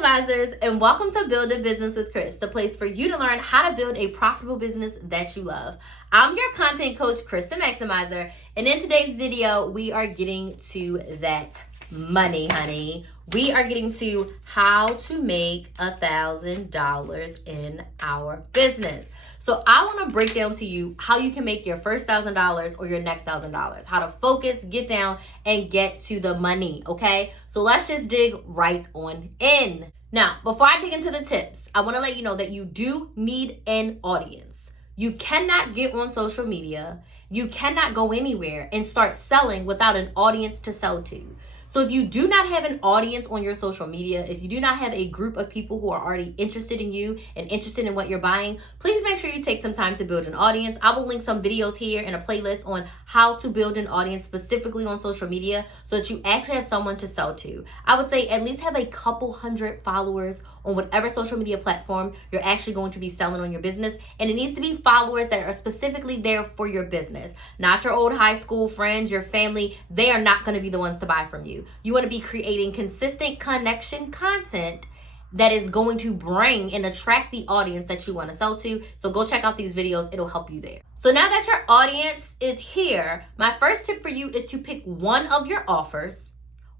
Maximizers, and welcome to Build a Business with Chris, the place for you to learn how to build a profitable business that you love. I'm your content coach, Chris the Maximizer, and in today's video, we are getting to that money, honey. We are getting to how to make $1,000 in our business. So I want to break down to you how you can make your first $1,000 or your next $1,000, how to focus, get down, and get to the money, okay? So let's just dig right on in. Now, before I dig into the tips, I want to let you know that you do need an audience. You cannot get on social media, you cannot go anywhere and start selling without an audience to sell to. So if you do not have an audience on your social media, if you do not have a group of people who are already interested in you and interested in what you're buying, please make sure you take some time to build an audience. I will link some videos here and a playlist on how to build an audience specifically on social media so that you actually have someone to sell to. I would say at least have a couple hundred followers on whatever social media platform you're actually going to be selling on your business. And it needs to be followers that are specifically there for your business, not your old high school friends, your family. They are not going to be the ones to buy from you. You want to be creating consistent connection content that is going to bring and attract the audience that you want to sell to. So go check out these videos. It'll help you there. So now that your audience is here, my first tip for you is to pick one of your offers,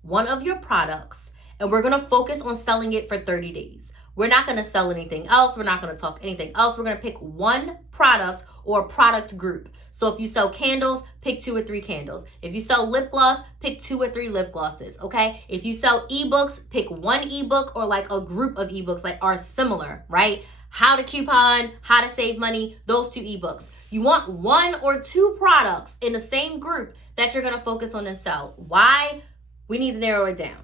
one of your products, and we're going to focus on selling it for 30 days. We're not going to sell anything else. We're not going to talk anything else. We're going to pick one product or product group. So if you sell candles, pick 2 or 3 candles. If you sell lip gloss, pick 2 or 3 lip glosses, okay? If you sell ebooks, pick one ebook or like a group of ebooks that are similar, right? How to coupon, how to save money, those 2 ebooks. You want 1 or 2 products in the same group that you're going to focus on and sell. Why? We need to narrow it down.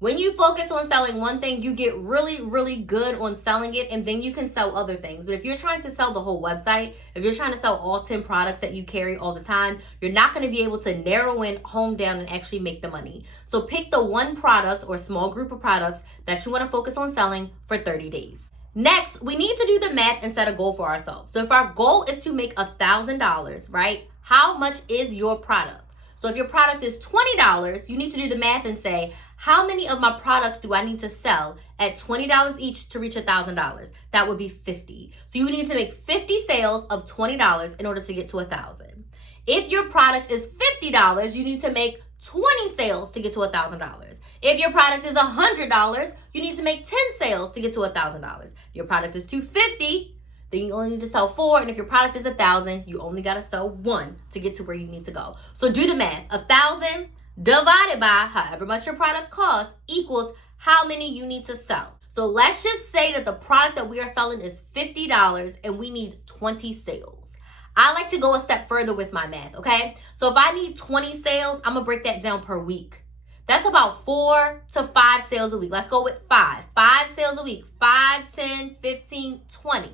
When you focus on selling one thing, you get really, really good on selling it, and then you can sell other things. But if you're trying to sell the whole website, if you're trying to sell all 10 products that you carry all the time, you're not going to be able to narrow in, hone down, and actually make the money. So pick the one product or small group of products that you want to focus on selling for 30 days. Next, we need to do the math and set a goal for ourselves. So if our goal is to make $1,000, right, how much is your product? So if your product is $20, you need to do the math and say, how many of my products do I need to sell at $20 each to reach $1,000? That would be 50. So you need to make 50 sales of $20 in order to get to 1,000. If your product is $50, you need to make 20 sales to get to $1,000. If your product is $100, you need to make 10 sales to get to $1,000. If your product is $250, then you only need to sell 4. And if your product is $1,000, you only got to sell 1 to get to where you need to go. So do the math. 1,000 divided by however much your product costs equals how many you need to sell. So let's just say that the product that we are selling is $50 and we need 20 sales. I like to go a step further with my math, okay? So if I need 20 sales, I'm gonna break that down per week. That's about 4 to 5 sales a week. Let's go with 5. 5 sales a week. 5, 10, 15, 20.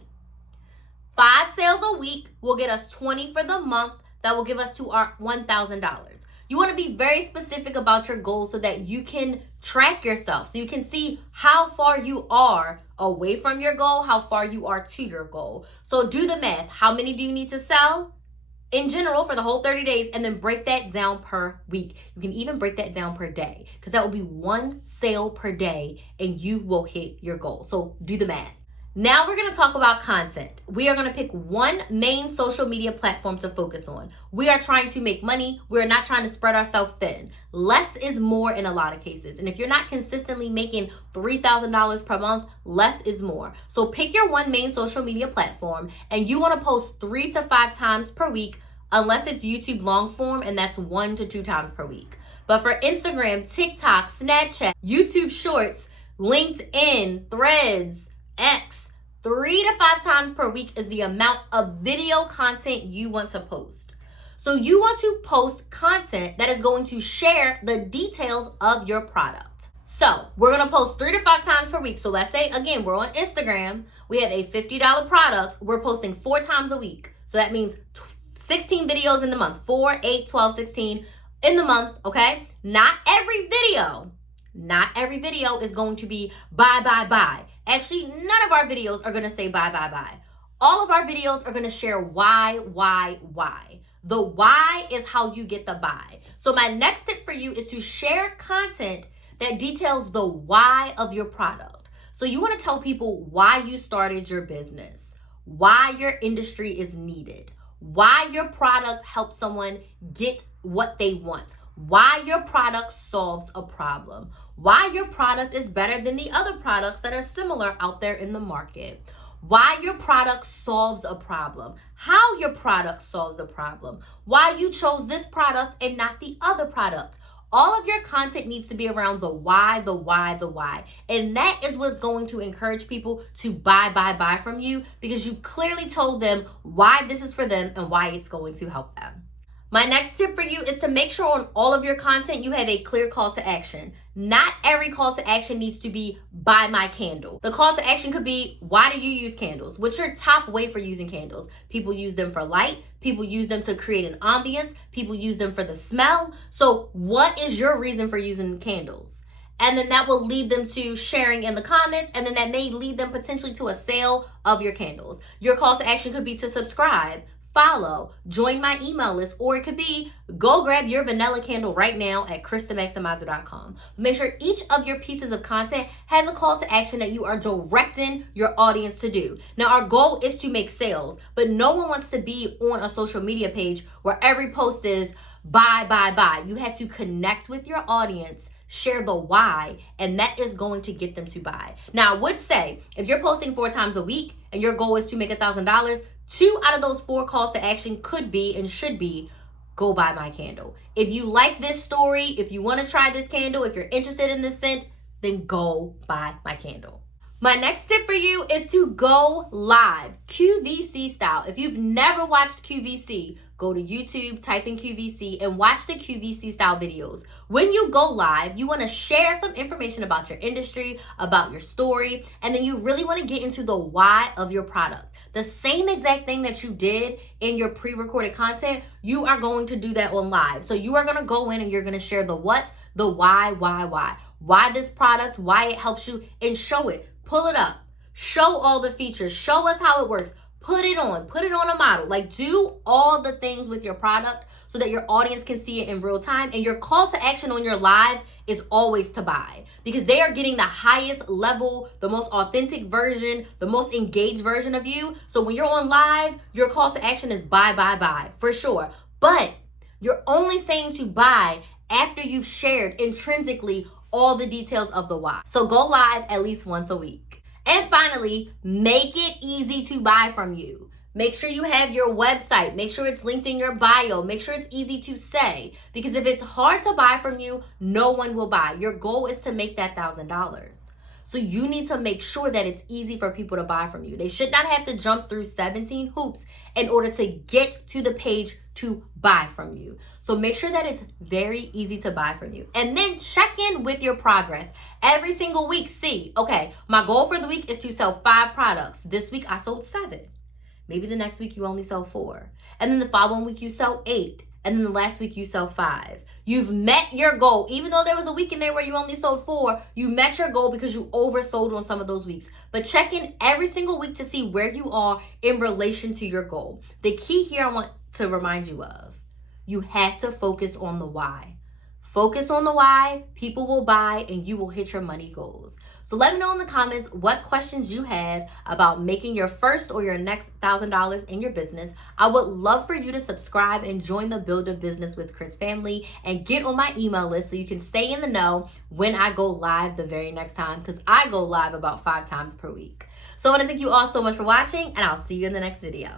5 sales a week will get us 20 for the month. That will give us to our $1,000. You want to be very specific about your goals so that you can track yourself, so you can see how far you are away from your goal, how far you are to your goal. So do the math. How many do you need to sell in general for the whole 30 days, and then break that down per week. You can even break that down per day, because that will be 1 sale per day and you will hit your goal. So do the math. Now we're going to talk about content. We are going to pick one main social media platform to focus on. We are trying to make money. We're not trying to spread ourselves thin. Less is more in a lot of cases. And if you're not consistently making $3,000 per month, less is more. So pick your one main social media platform, and you want to post 3 to 5 times per week, unless it's YouTube long form, and that's 1 to 2 times per week. But for Instagram, TikTok, Snapchat, YouTube Shorts, LinkedIn, Threads, X, 3 to 5 times per week is the amount of video content you want to post. So you want to post content that is going to share the details of your product. So we're going to post 3 to 5 times per week. So let's say, again, we're on Instagram. We have a $50 product. We're posting 4 times a week. So that means 16 videos in the month. 4, 8, 12, 16 in the month, okay? Not every video is going to be buy. Actually, none of our videos are going to say buy. All of our videos are going to share why. The why is how you get the buy. So my next tip for you is to share content that details the why of your product. So you want to tell people why you started your business, why your industry is needed, why your product helps someone get what they want, why your product solves a problem, why your product is better than the other products that are similar out there in the market, why your product solves a problem, how your product solves a problem, why you chose this product and not the other product. All of your content needs to be around the why, the why, the why. And that is what's going to encourage people to buy from you, because you clearly told them why this is for them and why it's going to help them. My next tip for you is to make sure on all of your content you have a clear call to action. Not every call to action needs to be buy my candle. The call to action could be, why do you use candles? What's your top way for using candles? People use them for light. People use them to create an ambience. People use them for the smell. So what is your reason for using candles? And then that will lead them to sharing in the comments, and then that may lead them potentially to a sale of your candles. Your call to action could be to subscribe, follow, join my email list, or it could be go grab your vanilla candle right now at KristaMaximizer.com. Make sure each of your pieces of content has a call to action that you are directing your audience to do. Now, our goal is to make sales, but no one wants to be on a social media page where every post is buy, buy, buy. You have to connect with your audience, share the why, and that is going to get them to buy. Now, I would say if you're posting 4 times a week and your goal is to make $1,000, 2 out of those 4 calls to action could be and should be go buy my candle. If you like this story, if you want to try this candle, if you're interested in this scent, then go buy my candle. My next tip for you is to go live, QVC style. If you've never watched QVC, go to YouTube, type in QVC, and watch the QVC style videos. When you go live, you want to share some information about your industry, about your story, and then you really want to get into the why of your product. The same exact thing that you did in your pre-recorded content, you are going to do that on live. So you are going to go in and you're going to share the what, the why. Why this product, why it helps you, and show it. Pull it up. Show all the features. Show us how it works. Put it on a model. Like, do all the things with your product so that your audience can see it in real time. And your call to action on your live is always to buy, because they are getting the highest level, the most authentic version, the most engaged version of you. So when you're on live, your call to action is buy for sure. But you're only saying to buy after you've shared intrinsically all the details of the why. So go live at least once a week. And finally, make it easy to buy from you. Make sure you have your website. Make sure it's linked in your bio. Make sure it's easy to say, because if it's hard to buy from you, no one will buy. Your goal is to make that $1,000. So you need to make sure that it's easy for people to buy from you. They should not have to jump through 17 hoops in order to get to the page to buy from you. So make sure that it's very easy to buy from you. And then check in with your progress. Every single week, see, okay, my goal for the week is to sell 5 products. This week I sold 7. Maybe the next week you only sell 4. And then the following week you sell 8. And then the last week you sell 5. You've met your goal. Even though there was a week in there where you only sold 4, you met your goal because you oversold on some of those weeks. But check in every single week to see where you are in relation to your goal. The key here I want to remind you of, you have to focus on the why. Focus on the why, people will buy, and you will hit your money goals. So let me know in the comments what questions you have about making your first or your next $1,000 in your business. I would love for you to subscribe and join the Build a Business with Kris family and get on my email list so you can stay in the know when I go live the very next time, because I go live about 5 times per week. So I want to thank you all so much for watching, and I'll see you in the next video.